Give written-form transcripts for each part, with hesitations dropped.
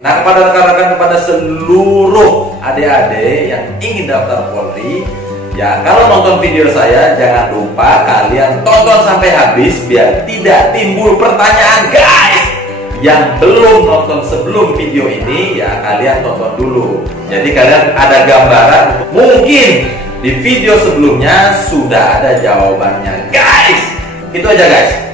Nah, kepada rekan-rekan, kepada seluruh adik-adik yang ingin daftar Polri, ya kalau nonton video saya jangan lupa kalian tonton sampai habis biar tidak timbul pertanyaan, guys. Yang belum nonton sebelum video ini, ya kalian tonton dulu. Jadi kalian ada gambaran, mungkin di video sebelumnya sudah ada jawabannya, guys. Itu aja, guys.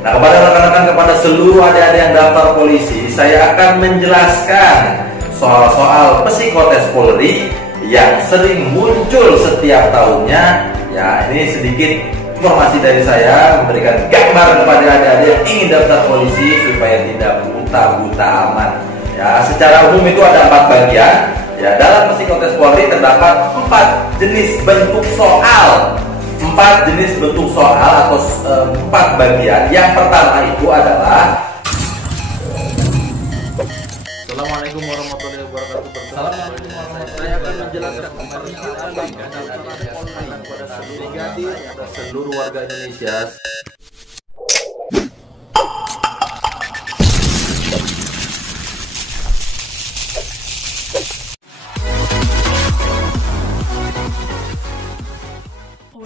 Nah, kepada rekan-rekan, kepada seluruh adik-adik yang daftar polisi, saya akan menjelaskan soal-soal psikotes Polri yang sering muncul setiap tahunnya. Ya, ini sedikit informasi dari saya, memberikan gambar kepada adik-adik yang ingin daftar polisi supaya tidak buta-buta amat. Ya, secara umum itu ada 4 bagian. Ya, dalam psikotes Polri terdapat 4 jenis bentuk soal. 4 jenis bentuk soal atau 4 bagian. Yang pertama itu adalah Assalamualaikum warahmatullahi wabarakatuh. Saya akan menjelaskan kepada seluruh warga Indonesia.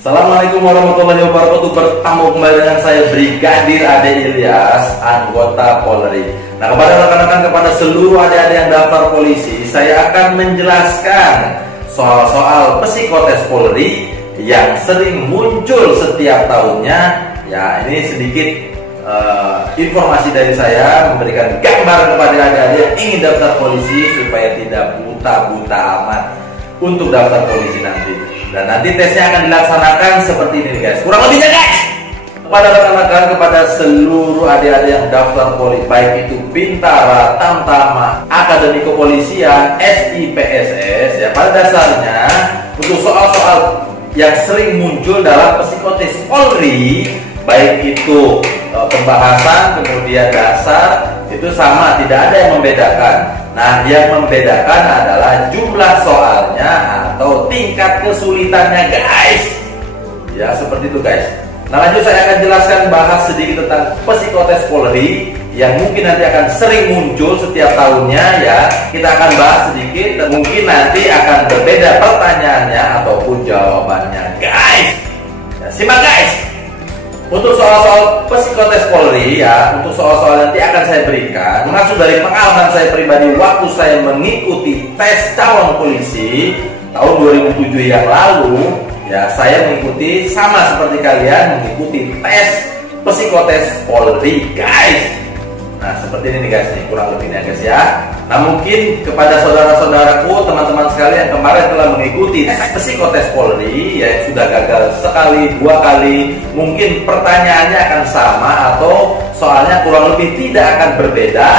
Assalamualaikum warahmatullahi wabarakatuh. Bertemu kembali dengan saya Brigadir Ade Ilyas, anggota Polri. Nah, kepada rekan-rekan, kepada seluruh adik-adik yang daftar polisi, saya akan menjelaskan soal-soal psikotes Polri yang sering muncul setiap tahunnya. Ya, ini sedikit informasi dari saya, memberikan gambar kepada adik-adik yang ingin daftar polisi supaya tidak buta-buta amat untuk daftar polisi nanti. Dan nanti tesnya akan dilaksanakan seperti ini, guys. Kurang lebihnya, guys. Kepada rekan-rekan, kepada seluruh adik-adik yang daftar polisi, baik itu Bintara, Tamtama, Akademi Kepolisian, SIPSS, ya pada dasarnya untuk soal-soal yang sering muncul dalam psikotes Polri, baik itu pembahasan kemudian dasar, itu sama, tidak ada yang membedakan. Nah, yang membedakan adalah jumlah soalnya atau tingkat kesulitannya, guys. Ya, seperti itu, guys. Nah, lanjut saya akan jelaskan, bahas sedikit tentang psikotes Polri yang mungkin nanti akan sering muncul setiap tahunnya, ya. Kita akan bahas sedikit dan mungkin nanti akan berbeda pertanyaannya ataupun jawabannya, guys. Ya, simak, guys. Untuk soal-soal psikotes Polri, ya, untuk soal-soal nanti akan saya berikan mengacu dari pengalaman saya pribadi waktu saya mengikuti tes calon polisi tahun 2007 yang lalu. Ya, saya mengikuti sama seperti kalian mengikuti tes psikotes Polri, guys. Nah, seperti ini nih, guys, nih kurang lebihnya, guys, ya. Nah, mungkin kepada saudara-saudaraku, teman-teman sekalian yang kemarin telah mengikuti tes psikotes Polri, ya sudah gagal sekali, 2 kali, mungkin pertanyaannya akan sama atau soalnya kurang lebih tidak akan berbeda,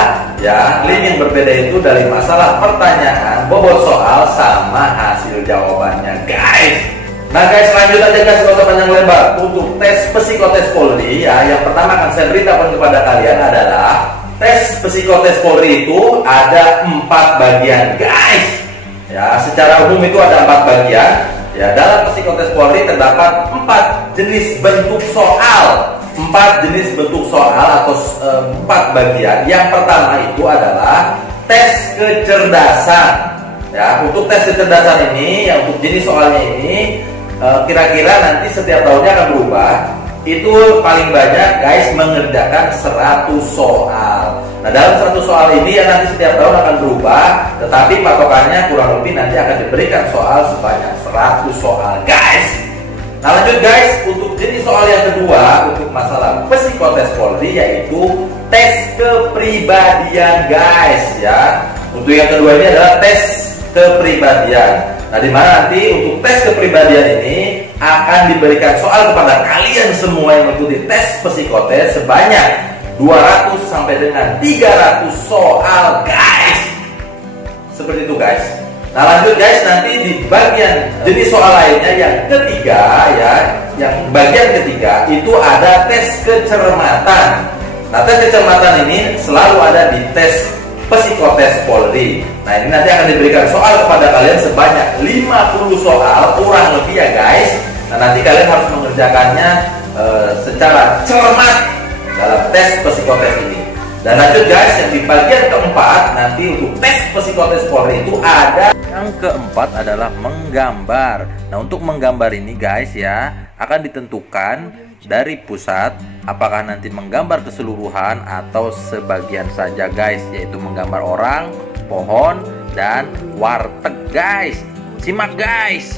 ya. Yang berbeda itu dari masalah pertanyaan, bobot soal sama hasil jawabannya, guys. Nah, guys, lanjut aja, guys, gak usah panjang lebar. Untuk tes psikotes Polri, ya, yang pertama akan saya beritahukan kepada kalian adalah tes psikotes Polri itu ada 4 bagian, guys. Ya, secara umum itu ada 4 bagian. Ya, dalam psikotes Polri terdapat 4 jenis bentuk soal. 4 jenis bentuk soal atau 4 bagian. Yang pertama itu adalah tes kecerdasan. Ya, untuk tes kecerdasan ini, yang untuk jenis soalnya ini kira-kira nanti setiap tahunnya akan berubah. Itu paling banyak, guys, mengerjakan 100 soal. Nah, dalam 100 soal ini ya nanti setiap tahun akan berubah, tetapi patokannya kurang lebih nanti akan diberikan soal sebanyak 100 soal, guys. Nah, lanjut, guys, untuk jenis soal yang kedua untuk masalah psikotes Polri yaitu tes kepribadian, guys, ya. Untuk yang kedua ini adalah tes kepribadian. Nah, di mana nanti untuk tes kepribadian ini akan diberikan soal kepada kalian semua yang mengikuti tes psikotes sebanyak 200 sampai dengan 300 soal, guys. Seperti itu, guys. Nah, lanjut, guys, nanti di bagian jenis soal lainnya yang ketiga, ya, yang bagian ketiga itu ada tes kecermatan. Nah, tes kecermatan ini selalu ada di tes psikotes Polri. Nah, ini nanti akan diberikan soal kepada kalian sebanyak 50 soal kurang lebih, ya, guys. Nah, nanti kalian harus mengerjakannya secara cermat dalam tes psikotes ini. Dan lanjut guys, yang di bagian keempat nanti untuk tes psikotes Polri itu ada. Yang keempat adalah menggambar. Nah, untuk menggambar ini guys ya, akan ditentukan dari pusat apakah nanti menggambar keseluruhan atau sebagian saja guys, yaitu menggambar orang, pohon, dan warteg guys. Simak guys.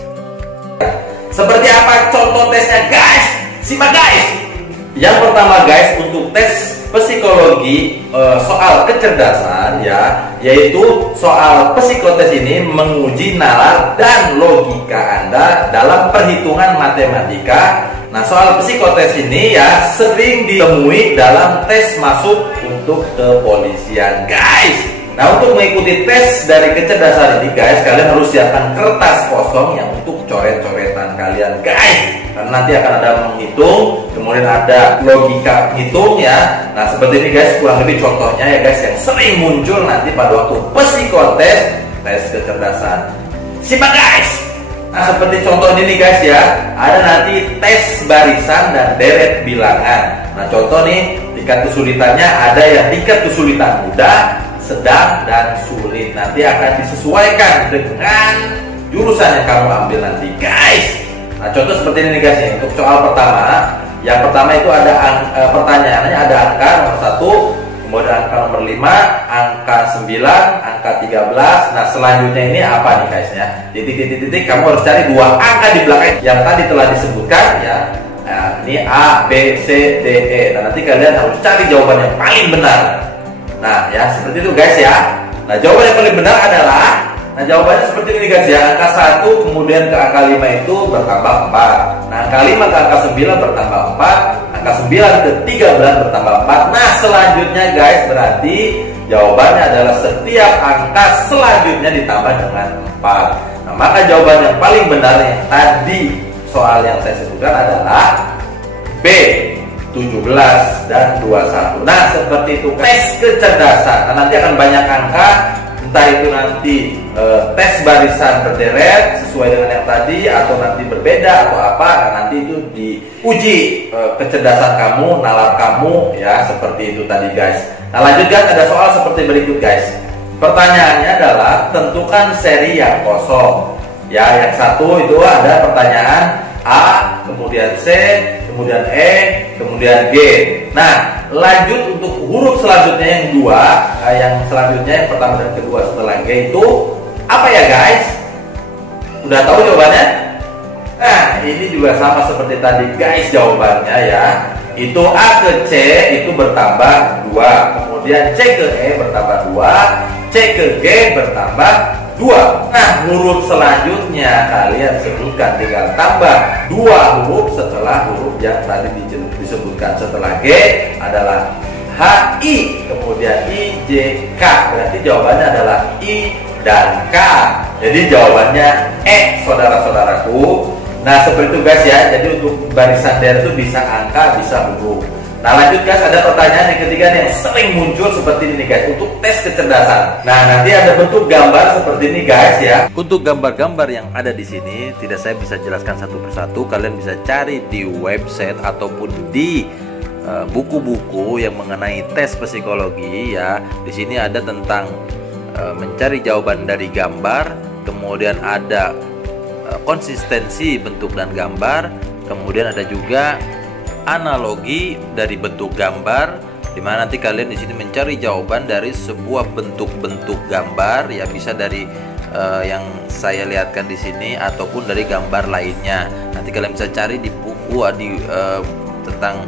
Seperti apa contoh tesnya guys? Simak guys. Yang pertama guys, untuk tes psikologi soal kecerdasan ya, yaitu soal psikotes ini menguji nalar dan logika Anda dalam perhitungan matematika. Nah, soal psikotes ini ya sering ditemui dalam tes masuk untuk kepolisian guys. Nah, untuk mengikuti tes dari kecerdasan ini guys, kalian harus siapkan kertas kosong yang untuk coret-coretan kalian guys. Karena nanti akan ada menghitung, kemudian ada logika hitung ya. Nah, seperti ini guys, kurang lebih contohnya ya guys, yang sering muncul nanti pada waktu psikotes tes kecerdasan. Simak guys. Nah, seperti contoh ini guys ya, ada nanti tes barisan dan deret bilangan. Nah, contoh nih, tingkat kesulitannya ada yang tingkat kesulitan mudah, sedang, dan sulit. Nanti akan disesuaikan dengan jurusan yang kamu ambil nanti guys. Nah, contoh seperti ini guys nih. Untuk soal pertama, yang pertama itu ada pertanyaannya ada angka nomor 1, kemudian angka nomor 5, angka 9, angka 13. Nah, selanjutnya ini apa nih guys ya? Di titik-titik kamu harus cari 2 angka di belakang yang tadi telah disebutkan ya. Nah, ini A, B, C, D, E. Nah, nanti kalian harus cari jawaban yang paling benar. Nah, ya seperti itu guys ya. Nah, jawaban yang paling benar adalah, nah jawabannya seperti ini guys ya. Angka 1 kemudian ke angka 5 itu bertambah 4. Nah, angka 5 ke angka 9 bertambah 4. Angka 9 ke 13 bertambah 4. Nah, selanjutnya guys berarti jawabannya adalah setiap angka selanjutnya ditambah dengan 4. Nah, maka jawaban yang paling benar yang tadi soal yang saya sebutkan adalah B, 17 dan 21. Nah, seperti itu tes kecerdasan. Nah, nanti akan banyak angka, entah itu nanti tes barisan berderet sesuai dengan yang tadi, atau nanti berbeda atau apa. Nah, nanti itu diuji kecerdasan kamu, nalar kamu ya, seperti itu tadi guys. Nah, lanjut guys, ada soal seperti berikut guys. Pertanyaannya adalah tentukan seri yang kosong. Ya, yang satu itu ada pertanyaan A, kemudian C, kemudian E, kemudian G. Nah, lanjut untuk huruf selanjutnya yang 2, yang selanjutnya yang pertama dan kedua setelah G itu apa ya guys? Udah tahu jawabannya? Nah, ini juga sama seperti tadi guys jawabannya ya. Itu A ke C itu bertambah 2, kemudian C ke E bertambah 2, C ke G bertambah 2. Nah, huruf selanjutnya kalian sebutkan, tinggal tambah 2 huruf setelah huruf yang tadi disebutkan. Setelah G adalah H, I, kemudian I, J, K. Berarti jawabannya adalah I dan K. Jadi jawabannya E, saudara-saudaraku. Nah, seperti itu guys ya. Jadi untuk barisan deret itu bisa angka, bisa huruf. Nah, lanjut guys, ada pertanyaan yang ketiga yang sering muncul seperti ini guys, untuk tes kecerdasan. Nah, nanti ada bentuk gambar seperti ini guys ya. Untuk gambar-gambar yang ada di sini tidak saya bisa jelaskan satu persatu. Kalian bisa cari di website ataupun di buku-buku yang mengenai tes psikologi ya. Di sini ada tentang mencari jawaban dari gambar, kemudian ada konsistensi bentuk dan gambar, kemudian ada juga analogi dari bentuk gambar, di mana nanti kalian di sini mencari jawaban dari sebuah bentuk-bentuk gambar ya, bisa dari yang saya lihatkan di sini ataupun dari gambar lainnya. Nanti kalian bisa cari di buku tentang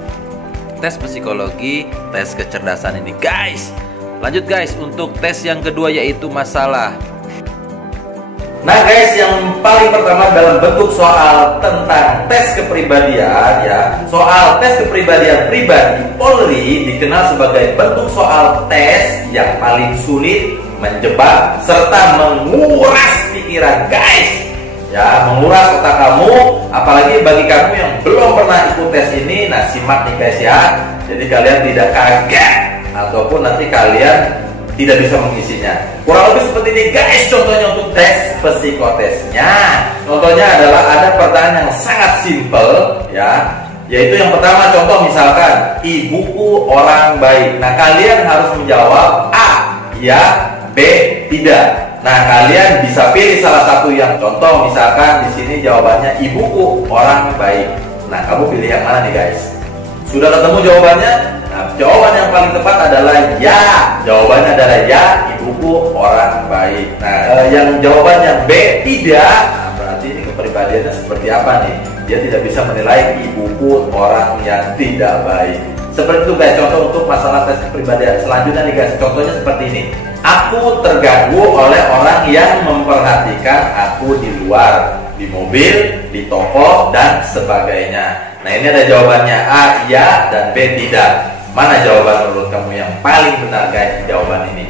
tes psikologi, tes kecerdasan ini guys. Lanjut guys, untuk tes yang kedua yaitu masalah. Nah guys, yang paling pertama dalam bentuk soal tentang tes kepribadian ya. Soal tes kepribadian pribadi Polri dikenal sebagai bentuk soal tes yang paling sulit, menjebak, serta menguras pikiran guys. Ya, menguras otak kamu, apalagi bagi kamu yang belum pernah ikut tes ini. Nah, simak nih guys ya. Jadi kalian tidak kaget ataupun nanti kalian tidak bisa mengisinya. Kurang lebih seperti ini guys contohnya untuk tes psikotesnya. Contohnya adalah ada pertanyaan yang sangat simpel ya. Yaitu yang pertama, contoh misalkan ibuku orang baik. Nah, kalian harus menjawab A, ya, B, tidak. Nah, kalian bisa pilih salah satu yang contoh misalkan di sini jawabannya ibuku orang baik. Nah, kamu pilih yang mana nih guys? Sudah ketemu jawabannya? Nah, jawaban yang paling tepat adalah ya. Jawabannya adalah ya, ibuku orang baik. Nah, yang jawabannya B, tidak. Nah, berarti ini kepribadiannya seperti apa nih? Dia tidak bisa menilai ibuku orang yang tidak baik. Seperti itu guys, contoh untuk masalah tes kepribadian. Selanjutnya nih guys, contohnya seperti ini. Aku terganggu oleh orang yang memperhatikan aku di luar, di mobil, di toko, dan sebagainya. Nah, ini ada jawabannya A, ya, dan B, tidak. Mana jawaban menurut kamu yang paling benar guys di jawaban ini?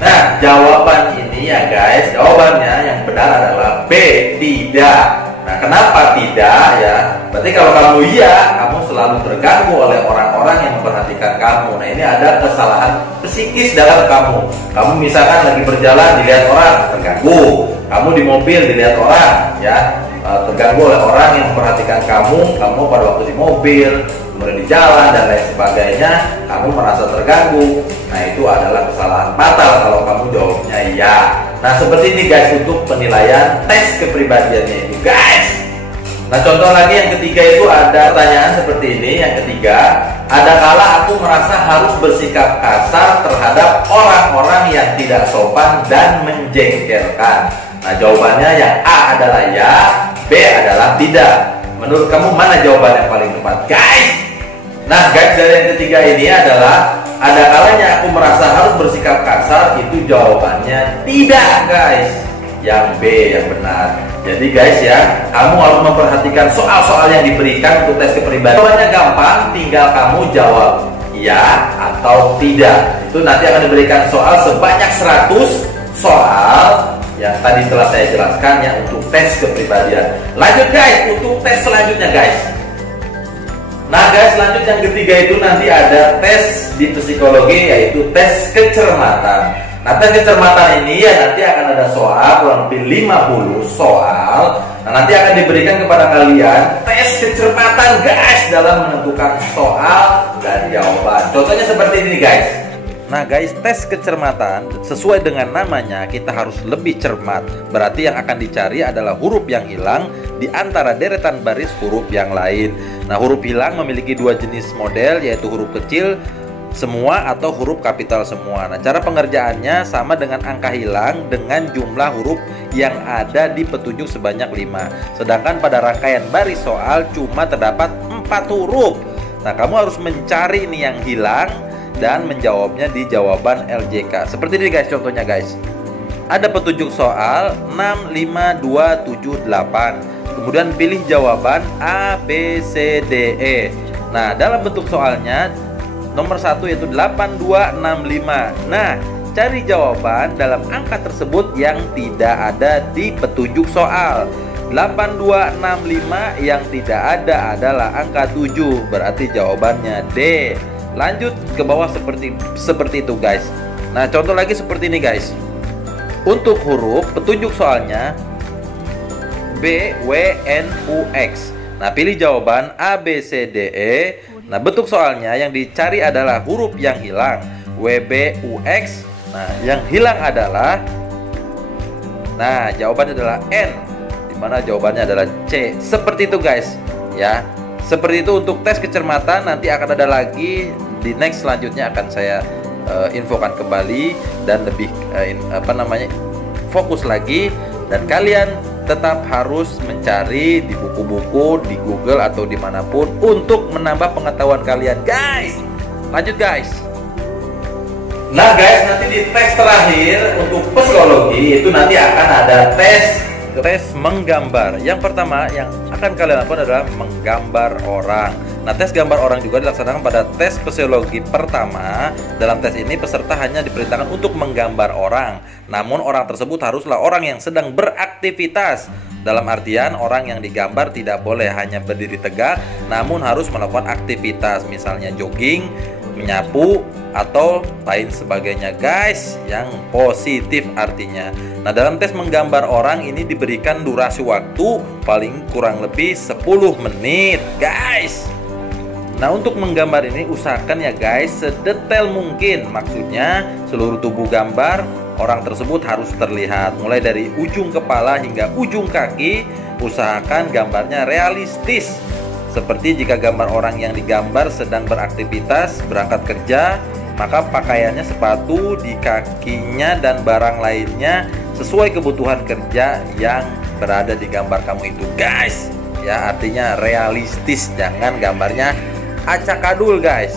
Nah, jawaban ini ya guys, jawabannya yang benar adalah B, tidak. Nah, kenapa tidak ya? Berarti kalau kamu iya, kamu selalu terganggu oleh orang-orang yang memperhatikan kamu. Nah, ini ada kesalahan psikis dalam kamu. Kamu misalkan lagi berjalan dilihat orang, terganggu. Kamu di mobil dilihat orang, ya, terganggu oleh orang yang memperhatikan kamu. Kamu pada waktu di mobil, kemudian di jalan dan lain sebagainya, kamu merasa terganggu. Nah, itu adalah kesalahan fatal kalau kamu jawabnya iya. Nah, seperti ini guys untuk penilaian tes kepribadiannya itu guys. Nah, contoh lagi yang ketiga itu ada pertanyaan seperti ini. Yang ketiga, ada kala aku merasa harus bersikap kasar terhadap orang-orang yang tidak sopan dan menjengkelkan. Nah, jawabannya yang A adalah ya, B adalah tidak. Menurut kamu mana jawaban yang paling tepat guys? Nah guys, dari yang ketiga ini adalah ada kalanya aku merasa harus bersikap kasar, itu jawabannya tidak guys, yang B yang benar. Jadi guys ya, kamu harus memperhatikan soal-soal yang diberikan untuk tes kepribadian. Jawabannya gampang, tinggal kamu jawab ya atau tidak. Itu nanti akan diberikan soal sebanyak 100 soal yang tadi telah saya jelaskan ya untuk tes kepribadian. Lanjut guys, untuk tes selanjutnya guys. Nah guys, lanjut yang ketiga itu nanti ada tes di psikologi, yaitu tes kecermatan. Nah, tes kecermatan ini ya nanti akan ada soal kurang lebih 50 soal. Nah, nanti akan diberikan kepada kalian tes kecermatan guys dalam menentukan soal dan jawaban. Contohnya seperti ini guys. Nah guys, tes kecermatan sesuai dengan namanya, kita harus lebih cermat. Berarti yang akan dicari adalah huruf yang hilang di antara deretan baris huruf yang lain. Nah, huruf hilang memiliki dua jenis model, yaitu huruf kecil semua atau huruf kapital semua. Nah, cara pengerjaannya sama dengan angka hilang dengan jumlah huruf yang ada di petunjuk sebanyak 5. Sedangkan pada rangkaian baris soal cuma terdapat 4 huruf. Nah, kamu harus mencari ini yang hilang dan menjawabnya di jawaban LJK. Seperti ini guys, contohnya guys. Ada petunjuk soal 6, 5, 2, 7, 8. Kemudian pilih jawaban A, B, C, D, E. Nah, dalam bentuk soalnya nomor 1 yaitu 8, 2, 6, 5. Nah, cari jawaban dalam angka tersebut yang tidak ada di petunjuk soal. 8, 2, 6, 5 yang tidak ada adalah angka 7. Berarti jawabannya D. Lanjut ke bawah seperti itu guys. Nah, contoh lagi seperti ini guys. Untuk huruf petunjuk soalnya B, W, N, U, X. Nah, pilih jawaban A, B, C, D, E. Nah, bentuk soalnya yang dicari adalah huruf yang hilang W, B, U, X. Nah, yang hilang adalah, nah, jawabannya adalah N, dimana jawabannya adalah C. Seperti itu guys ya. Seperti itu untuk tes kecermatan. Nanti akan ada lagi di next selanjutnya, akan saya infokan kembali dan lebih fokus lagi. Dan kalian tetap harus mencari di buku-buku, di Google atau dimanapun untuk menambah pengetahuan kalian guys. Lanjut guys. Nah guys, nanti di tes terakhir untuk psikologi itu nanti akan ada tes menggambar. Yang pertama yang akan kalian lakukan adalah menggambar orang. Nah, tes gambar orang juga dilaksanakan pada tes psikologi pertama. Dalam tes ini peserta hanya diperintahkan untuk menggambar orang. Namun orang tersebut haruslah orang yang sedang beraktivitas. Dalam artian orang yang digambar tidak boleh hanya berdiri tegak, namun harus melakukan aktivitas, misalnya jogging, menyapu, atau lain sebagainya guys, yang positif artinya. Nah, dalam tes menggambar orang ini diberikan durasi waktu paling kurang lebih 10 menit guys. Nah, untuk menggambar ini usahakan ya guys sedetail mungkin. Maksudnya seluruh tubuh gambar orang tersebut harus terlihat, mulai dari ujung kepala hingga ujung kaki. Usahakan gambarnya realistis. Seperti jika gambar orang yang digambar sedang beraktivitas, berangkat kerja, maka pakaiannya, sepatu di kakinya dan barang lainnya sesuai kebutuhan kerja yang berada di gambar kamu itu guys. Ya, artinya realistis, jangan gambarnya acak-adul guys.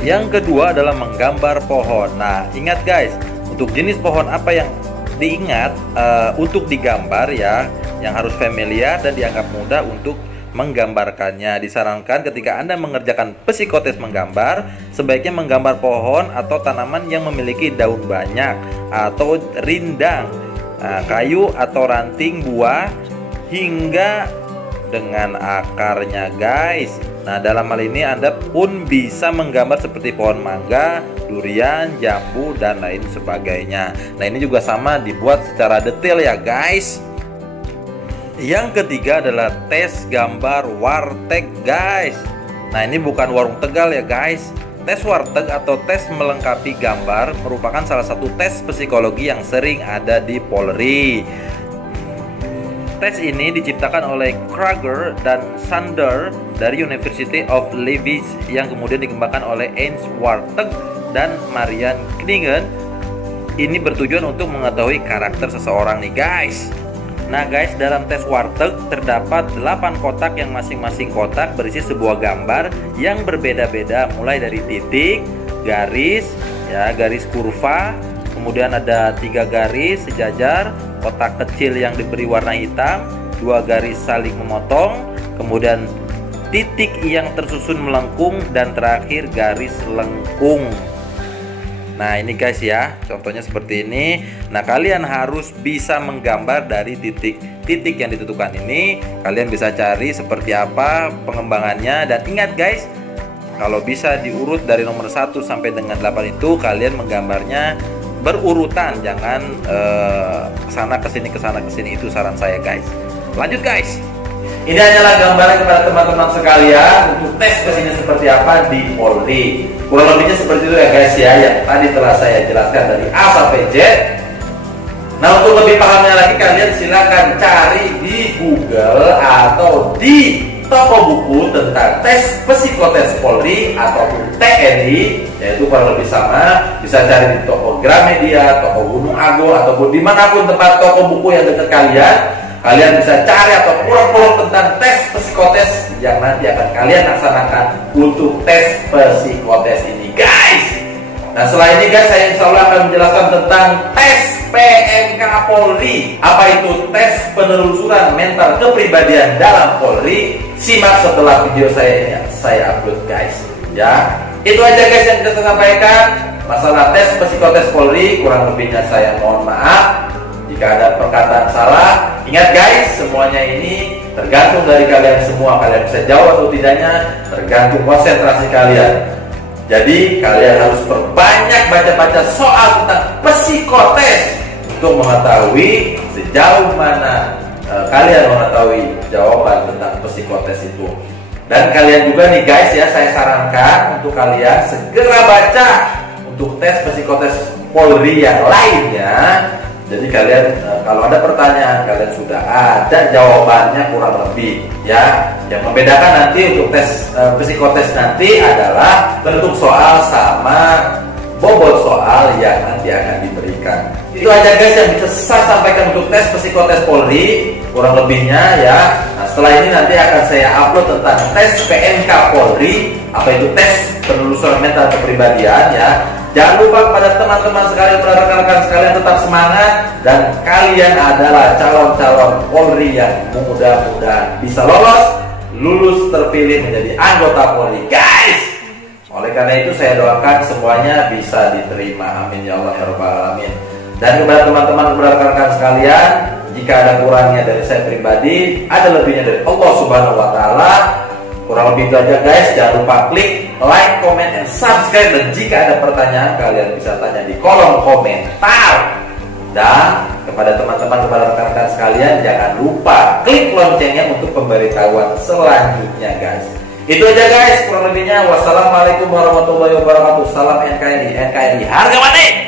Yang kedua adalah menggambar pohon. Nah, ingat guys, untuk jenis pohon apa yang diingat untuk digambar ya, yang harus familiar dan dianggap mudah untuk menggambarkannya. Disarankan ketika Anda mengerjakan psikotes menggambar, sebaiknya menggambar pohon atau tanaman yang memiliki daun banyak atau rindang, kayu atau ranting buah, hingga dengan akarnya guys. Nah, dalam hal ini Anda pun bisa menggambar seperti pohon mangga, durian, jambu, dan lain sebagainya. Nah, ini juga sama dibuat secara detail ya guys. Yang ketiga adalah tes gambar warteg guys. Nah, ini bukan warung Tegal ya guys. Tes warteg atau tes melengkapi gambar merupakan salah satu tes psikologi yang sering ada di Polri. Tes ini diciptakan oleh Krager dan Sander dari University of Leipzig yang kemudian dikembangkan oleh Ernst Warteg dan Marian Kningen. Ini bertujuan untuk mengetahui karakter seseorang nih guys. Nah guys, dalam tes Warteg terdapat 8 kotak yang masing-masing kotak berisi sebuah gambar yang berbeda-beda, mulai dari titik, garis, ya, garis kurva, kemudian ada 3 garis sejajar, kotak kecil yang diberi warna hitam, 2 garis saling memotong, kemudian titik yang tersusun melengkung, dan terakhir garis lengkung. Nah, ini guys ya, contohnya seperti ini. Nah, kalian harus bisa menggambar dari titik-titik yang ditentukan ini. Kalian bisa cari seperti apa pengembangannya. Dan ingat guys, kalau bisa diurut dari nomor 1 sampai dengan 8 itu, kalian menggambarnya berurutan, jangan kesana kesini kesana kesini. Itu saran saya guys. Lanjut guys. Ini hanyalah gambaran kepada teman-teman sekalian untuk tes kesini seperti apa di Polri. Kurang lebihnya seperti itu ya guys ya, yang tadi telah saya jelaskan dari A sampai Z. Nah, untuk lebih pahamnya lagi kalian silakan cari di Google atau di toko buku tentang tes psikotes Polri ataupun TNI, yaitu kurang lebih sama. Bisa cari di toko Gramedia, toko Gunung Agung, ataupun dimanapun tempat toko buku yang dekat kalian. Kalian bisa cari atau pura-pura tentang tes psikotes yang nanti akan kalian laksanakan untuk tes psikotes ini guys. Nah, setelah ini guys, saya insya Allah akan menjelaskan tentang tes PMK Polri. Apa itu tes penelusuran mental kepribadian dalam Polri? Simak setelah video saya upload guys. Ya, itu aja guys yang bisa saya sampaikan masalah tes psikotes Polri. Kurang lebihnya saya mohon maaf jika ada perkataan salah. Ingat guys, semuanya ini tergantung dari kalian semua. Kalian bisa jawab atau tidaknya tergantung konsentrasi kalian. Jadi kalian harus perbanyak baca-baca soal tentang psikotes untuk mengetahui sejauh mana kalian mengetahui jawaban tentang psikotes itu. Dan kalian juga nih guys ya, saya sarankan untuk kalian segera baca untuk tes psikotes Polri yang lainnya. Jadi kalian kalau ada pertanyaan, kalian sudah ada jawabannya kurang lebih ya. Yang membedakan nanti untuk tes psikotes nanti adalah bentuk soal sama bobot soal yang nanti akan diberikan. Itu aja guys yang bisa saya sampaikan untuk tes psikotes Polri kurang lebihnya ya. Nah, setelah ini nanti akan saya upload tentang tes PMK Polri. Apa itu tes penelusuran mental kepribadian ya. Jangan lupa kepada teman-teman sekalian, rekan-rekan sekalian, tetap semangat. Dan kalian adalah calon-calon Polri yang mudah-mudahan bisa lulus terpilih menjadi anggota Polri guys. Oleh karena itu saya doakan semuanya bisa diterima, amin ya Allah ya Rabbal Alamin. Dan kepada teman-teman, rekan-rekan sekalian, jika ada kurangnya dari saya pribadi, ada lebihnya dari Allah Subhanahu wa Ta'ala. Kurang lebih itu aja guys. Jangan lupa klik like, comment, dan subscribe. Dan jika ada pertanyaan, kalian bisa tanya di kolom komentar. Dan kepada teman-teman, kepada rekan-rekan sekalian, jangan lupa klik loncengnya untuk pemberitahuan selanjutnya guys. Itu aja guys kurang lebihnya. Wassalamualaikum warahmatullahi wabarakatuh. Salam NKRI. NKRI harga mati.